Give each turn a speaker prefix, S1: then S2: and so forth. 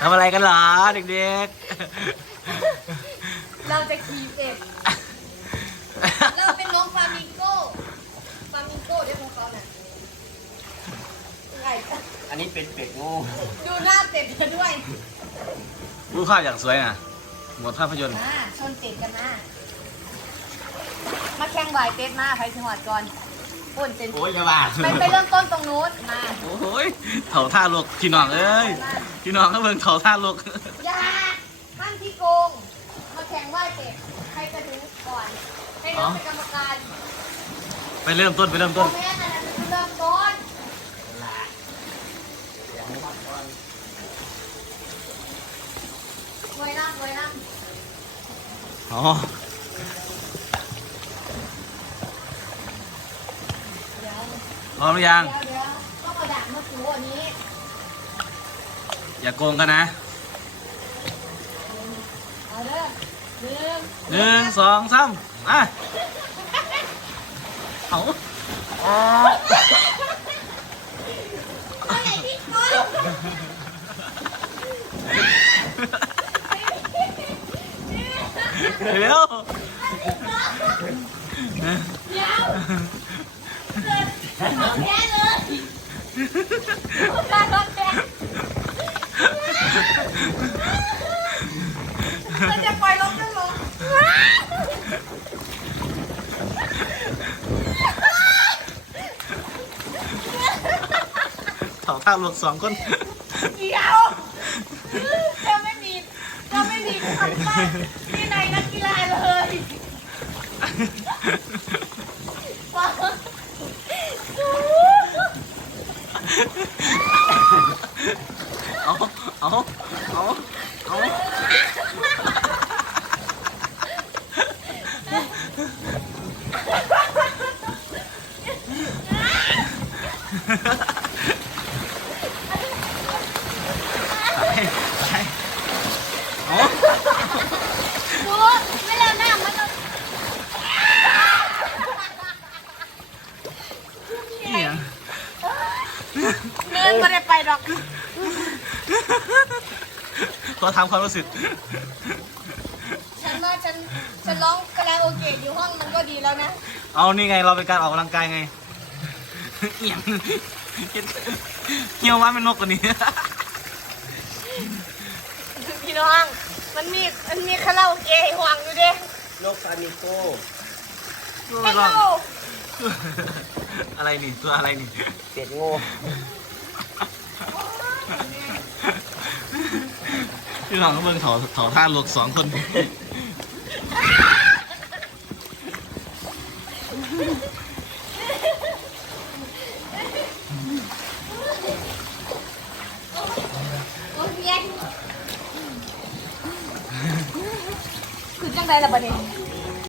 S1: ทำอะไรกันเหรอเด็ก
S2: ๆเราจะขี่เป็ดเราเป็นน้องฟลามิงโก้เดี๋ยวของเขาน่ะไง
S3: อันนี้เป็นเป็ดโง่
S2: ดูหน้าเป็ดกันด้วย
S1: รูปภาพอย่างสวยน่ะหมดภาพยนตร์
S2: ชนเป็ดกันนะมาแข่งวายเป็ดมาใครจังหวัดก่อนปุ่นเป็น
S3: โอ้ยอย่าว่า
S2: ไปเริ่มต้นตรงนู้นมา
S1: โอ้ยเถาท่าลูกพี่น้องเอ้ยพี่น้องก็เบิ่งเถาท่าลูก
S2: อย่าท่านที่โกงมาแข่งวายเป็ดใครจะถึงก่อนให้เราเป็นกรรมการ
S1: ไปเริ่มต้น
S2: แม่กันนะเริ่มต้นไว้นั่ง
S1: อ๋อพร้อมหรือยัง
S2: เดี๋ยวต้องเอาดาบมาถูอันนี้
S1: อย่าโกงกันนะ
S2: เอาเด้อ
S1: 1 2 3มาเอาเร็ว
S2: แพ้เลยการโดนแพ้มันจะปล่อยลงจะลง
S1: เถาท่าลูก2 คน
S2: เดี๋ยวเราไม่มีคำใบ้ที่ไหนนักกีฬาเลย
S1: เอา
S2: ดูไม่แล้วหน้ามันต้องเงินไม่ได้ไปหรอก
S1: ขอทำความรู้สึก
S2: ฉันว่าฉันร้องคาราโอเกะอยู่ห้องมันก็ดีแล้วนะ
S1: เอานี่ไงเราเป็นการออกกำลังกายไงเหี่ยงเหี่ยวว่าเป็นนกตัวนี้
S2: พี่น้องมันมีคาราโอเกะห่วงอยู่เด้
S3: นกฟลามิงโก้
S2: ฮัลโหล
S1: อะไรนี่ตัวอะไรนี่
S3: เป็ดโง่
S1: พี่น้องก็เบิ่งเถาท่าลูก2 คน
S2: คือจังไดล่ะบัดนี้